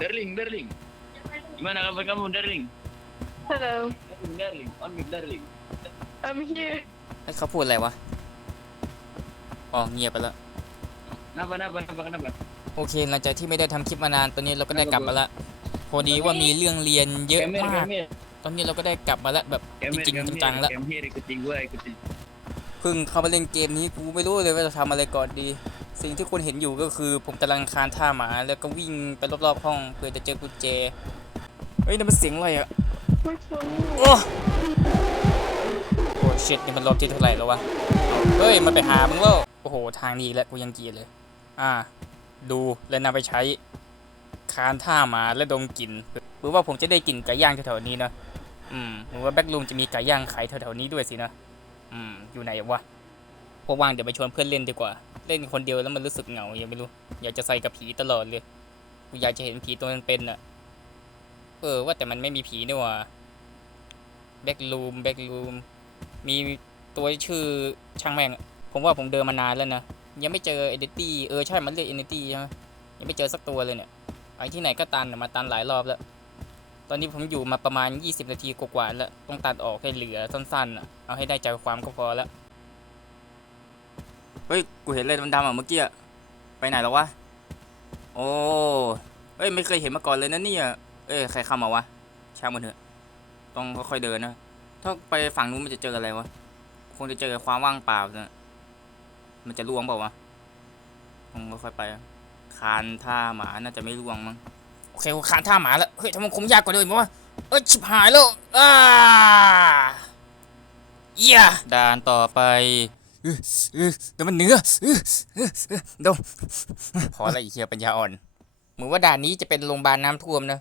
Darling, darling. Gimana kabar kamu, darling? Hello, Darling, darling. On me, darling. I'm here. ไอ้เขาพูดอะไรวะ อ๋อเงียบไปแล้ว Kenapa, kenapa, kenapa, kenapa? โอเค หลังจากที่ไม่ได้ทำคลิปมานาน ตอนนี้เราก็ได้กลับมาละ พอดีว่ามีเรื่องเรียนเยอะ Come here, มาก come here. ตอนนี้เราก็ได้กลับมาแล้วแบบ Come จ here, ริง come ๆจังๆ here. แล้ว Come here, ikutin gua, ikutin. เพิ่งเข้ามาเล่นเกมนี้กูไม่รู้เลยว่าจะทำอะไรก่อนดี สิ่งที่คุณเห็นอยู่ก็คือผมกำลังคานท่าหมา แล้วก็วิ่งไปรอบๆห้องเพื่อจะเจอกุญแจ เฮ้ยนั่นมันเสียงอะไรอะ Which one? โอ้โอ้ชิตนี่มันรอบที่เท่าไหร่แล้ววะ เฮ้ย มันไปหามึงแล้ว โอ้โห ทางนี้อีกแล้วกูยังเกลียดเลย อ่า ดูแล้วนำไปใช้ คานท่าหมาและดมกลิ่นหรือว่าผมจะได้กลิ่นไก่ย่างแถวๆนี้นะอืมหรือว่าแบ็กลูมจะมีไก่ย่างขายแถวๆนี้ด้วยสินะ อืม อยู่ไหนวะพอว่างเดี๋ยวไปชวนเพื่อนเล่นดีกว่า เล่นคนเดียวแล้วมันรู้สึกเหงายังไม่รู้ อยากจะใส่กับผีตลอดเลยกูอยากจะเห็นผีตัวมันเป็นๆน่ะเออ ว่าแต่มันไม่มีผีนี่ว่าแบ็กลูมแบ็กลูมมีตัวชื่อช่างแม่ง ผมว่าผมเดินมานานแล้วนะ ยังไม่เจอเอเดตี้เออใช่มันเรียกเอเดตี้ใช่ไหมยังไม่เจอสักตัวเลยเนี่ยไอ้ที่ไหนก็ตันมาตันหลายรอบแล้ว ตอนนี้ผมอยู่มาประมาณ 20 นาทีกว่าๆแล้ว ต้องตัดออกให้เหลือสั้นๆเอาให้ได้ใจความก็พอแล้ว เฮ้ย กูเห็นอะไรดำๆอะเมื่อกี้อะไปไหนแล้ววะ โอ้ เฮ้ย ไม่เคยเห็นมาก่อนเลยนะเนี่ย เอ้ย ใครเข้ามาวะ ช่างมันเถอะ ต้องค่อยๆเดินนะ ถ้าไปฝั่งนู้นมันจะเจออะไรวะ คงจะเจอความว่างเปล่านะมันจะล่วงเปล่าวะคงค่อยๆไป คานท่าหมา น่าจะไม่ล่วงมั้ง โอเคคานท่าหมาแล้ว เฮ้ยทำไมคมยากกว่าเดิมวะเอ้ย ชิบหายแล้ว อ้าเหี้ยด่านต่อไป เออเออเดี๋ยวมันเนื้อออเออเออเดมพอละไอีเหี้ยปัญญาอ่อนเหมือนว่าด่านนี้จะเป็นโรงพยาบาลน้ำท่วมนะ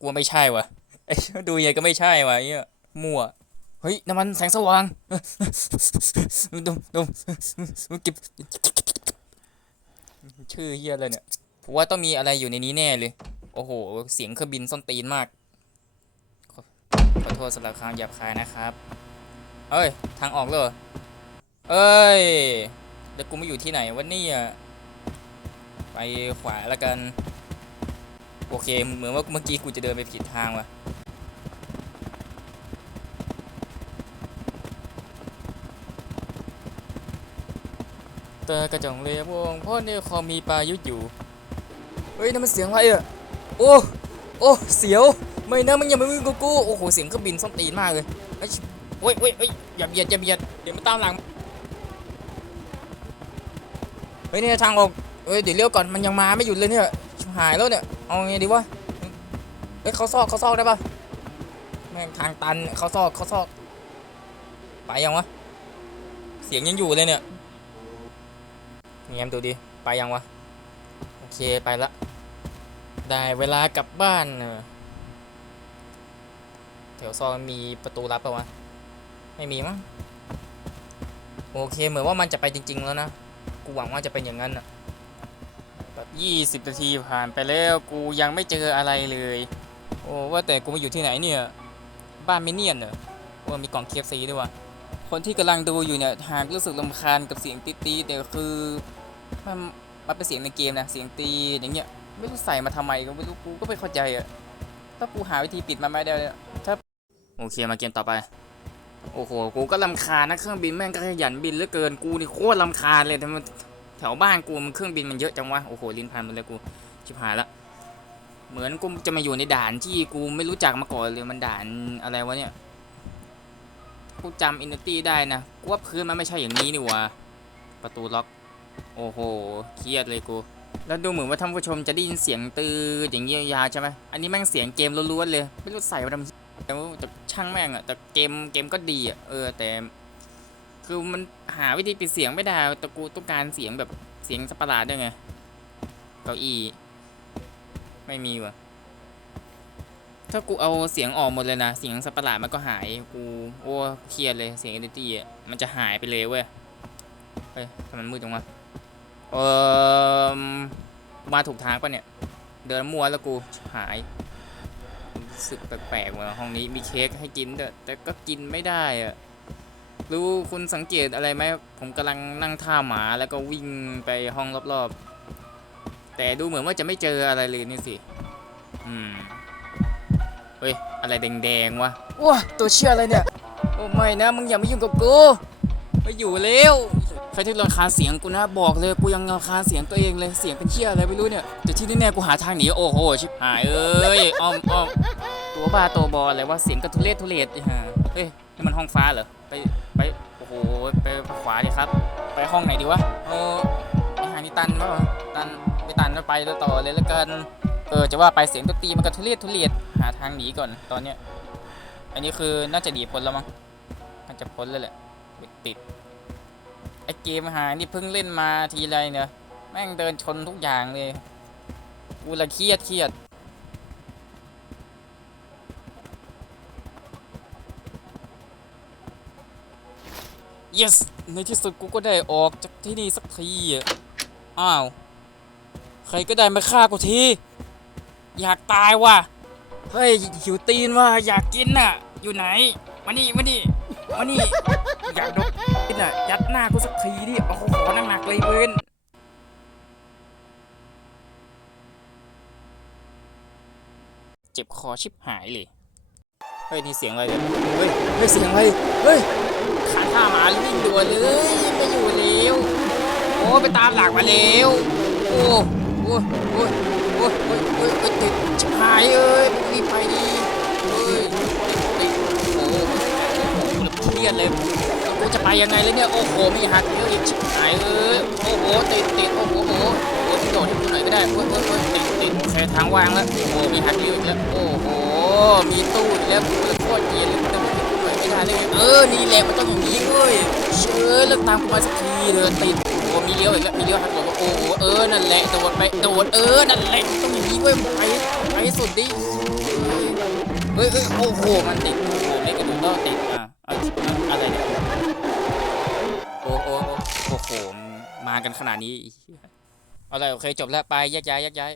กลัวไม่ใช่วะไอ้ดูยังก็ไม่ใช่วะเนี่ยมั่วเฮ้ยน้ำมันแสงสว่างดมดมเก็บชื่อเฮียอะไรเนี่ยผมว่าต้องมีอะไรอยู่ในนี้แน่เลย โอ้โห เสียงเครื่องบินส้นตีนมาก ขอขอโทษสำหรับคำหยาบคายนะครับ เอ้ย ทางออกเลย เอ้ย แล้วกูมาอยู่ที่ไหนวะเนี่ยไปขวาแล้วกัน โอเค เหมือนว่าเมื่อกี้กูจะเดินไปผิดทางว่ะแต่กระจงเลวงเพราะในคอมีปลายุดอยู่ เฮ้ยนั่นมันเสียงอะไรอะ โอ้ โอ้ เสียว ไม่นะมันอย่ามามึงกูกู โอ้โห เสียงเครื่องบินส้นตีนมากเลย เฮ้ยโอ้ยโอ้ยโอ้ยอย่าเบียดอย่าเบียด เดี๋ยวมันตามหลัง เฮ้ยเนี่ยทางออกเฮ้ยเดี๋ยวเลี้ยวก่อนมันยังมาไม่หยุดเลยเนี่ยหายแล้วเนี่ยเอาไงดีวะเฮ้ยเขาซอกเขาซอกได้ปะแม่งทางตันเขาซอกเขาซอก ไปยังวะเสียงยังอยู่เลยเนี่ยเงียบดูดิไปยังวะโอเคไปละได้เวลากลับบ้านเออแถวซอยมีประตูลับปะวะไม่มีมั้งโอเคเหมือนว่ามันจะไปจริง ๆ แล้วนะ กูหวังว่าจะเป็นอย่างนั้นอะแบบยี่สิบนาทีผ่านไปแล้วกูยังไม่เจออะไรเลย โอ้ว่าแต่กูมาอยู่ที่ไหนเนี่ย บ้านไมินเนียนเหรอว่ามีกล่องเคฟซีด้วยวะคนที่กำลังดูอยู่เนี่ยหากรู้สึกลำคาญกับเสียงตีตีแต่คือมันมันเป็นเสียงในเกมนะเสียงตีอย่างเงี้ยไม่รู้ใส่มาทำไมก็ไม่รู้กูก็ไม่เข้าใจอะถ้ากูหาวิธีปิดมันไม่ได้อะถ้าโอเคมาเกมต่อไป โอ้โห กูก็ลำคาญนะเครื่องบินแม่งก็ขยันบินเหลือเกิน กูนี่โคตรลำคาญเลยแต่มันแถวบ้านกูมันเครื่องบินมันเยอะจังวะ โอ้โห ลิ้นพันหมดเลยกู ชิบหายละ เหมือนกูจะมาอยู่ในด่านที่กูไม่รู้จักมาก่อนเลย มันด่านอะไรวะเนี่ย กูจำอินเตี้ได้นะ กูว่าพื้นมันไม่ใช่อย่างนี้นี่ว่าประตูล็อก โอ้โห เครียดเลยกู แล้วดูเหมือนว่าท่านผู้ชมจะได้ยินเสียงตืออย่างเงี้ยยาใช่ไหมอันนี้แม่งเสียงเกมล้วนๆเลย ไม่รู้ใส่มาทำ แต่ว่าแต่ช่างแม่งอะแต่เกมเกมก็ดีอะเออแต่คือมันหาวิธีปิดเสียงไม่ได้ต่กูต้องการเสียงแบบเสียงสัตว์ประหลาดด้วยไงเก้าอี้ไม่มีว่ะถ้ากูเอาเสียงออกหมดเลยนะเสียงสัตว์ประหลาดมันก็หายกูโอ้เครียดเลยเสียงเอเดตี้อะมันจะหายไปเลยเว้ยเฮ้ยทำไมมืดจังวะเออมาถูกทางปะเนี่ย เดินมัวแล้วกูหาย รู้สึกแปลกๆว่ะห้องนี้มีเค้กให้กินด้วยแต่ก็กินไม่ได้อะรู้คุณสังเกตอะไรไหมผมกำลังนั่งท่าหมาแล้วก็วิ่งไปห้องรอบๆ แต่ดูเหมือนว่าจะไม่เจออะไรเลยนี่สิ อืม เฮ้ย อะไรแดงๆวะว้าตัวเชี่ยอะไรเนี่ย โอ้ไม่นะ มึงอย่ามายุ่งกับกู ไม่อยู่แล้ว ใครที่รำคาญเสียงกูนะบอกเลยกูยังรำคาญเสียงตัวเองเลยเสียงเป็นเชี่ยอะไรไม่รู้เนี่ยแต่ที่แน่ๆกูหาทางหนีโอ้โหชิบหายเอ้ยอ้อมอ้อมตัวบ้าตัวบออะไรวะเสียงกระทุเรศทุเรศไอ้ห่าเฮ้ยนี่มันห้องฟ้าเหรอไปไปโอ้โหไปขวาดิครับ ไปห้องไหนดีวะเออไอหานี่ตันวะตันไม่ตันก็ไปต่อเลยแล้วกันเออจะว่าไปเสียงดนตรีมันก็ทุเรศทุเรศหาทางหนีก่อนตอนเนี้ยอันนี้คือน่าจะหนีพ้นแล้วมั้งน่าจะพ้นแล้วแหละติด ไอเกมหายนี่เพิ่งเล่นมาทีไรเนี่ยแม่งเดินชนทุกอย่างเลยกูละเครียดเครียด yes ในที่สุดกูก็ได้ออกจากที่นี่สักทีอ้าว ใครก็ได้มาฆ่ากูที อยากตายว่ะ เฮ้ยหิวตีนว่ะอยากกินน่ะ อยู่ไหน มานี่มานี่มานี่ อยากโดน หน้ากูสักทีดิโอ้โหหนักๆเลยเว้นเจ็บคอชิบหายเลย เฮ้ย นี่เสียงอะไรเนี่ยเฮ้ยเฮ้ยเสียงอะไร เฮ้ยขาท่าหมาวิ่งด่วนเลยไม่อยู่แล้วโอ้ไปตามหลังมาแล้วโอ้โอ้โอ้โอ้โอ้โอ้โอ้ติดชิบหายเอ้ยรีไปดีเอ้ยโอ้โหเครียดเลย จะไปยังไงเลยเนี่ย โอ้โห มีหักเยอะอีกชิบหายเอ้ยโอ้โห ติดติดโอ้โห โอ้โหโอ้โหโดดให้กูหน่อยก็ได้โอ้ยโอ้ยโอ้ยติดติดแค่ทางว่างแล้ว โอ้โห มีหักเยอะอีกแล้ว โอ้โห มีตู้อีกแล้วเลยโคตรเกลียดเลยแต่ไม่เปิดไม่ได้เลยเออ นี่แหละมันต้องอย่างนี้เว้ยเชื่อเลิกตามกูมาสักทีเดินติดโอ้มีเลี้ยวอีกแล้ว มีเลี้ยวหักหลบโอ้โห เออ นั่นแหละ โดดไป โดด เออ นั่นแหละต้องอย่างนี้เว้ย ไป ไปสุดดิเฮ้ยเฮ้ยโอ้โห มันติดโอ้โหไม่กระดูกแล้วติดอะอะไรเนี่ย หโหมากันขนาดนี้ เอาอะไรโอเคจบแล้วไปแยกย้ายแยกย้าย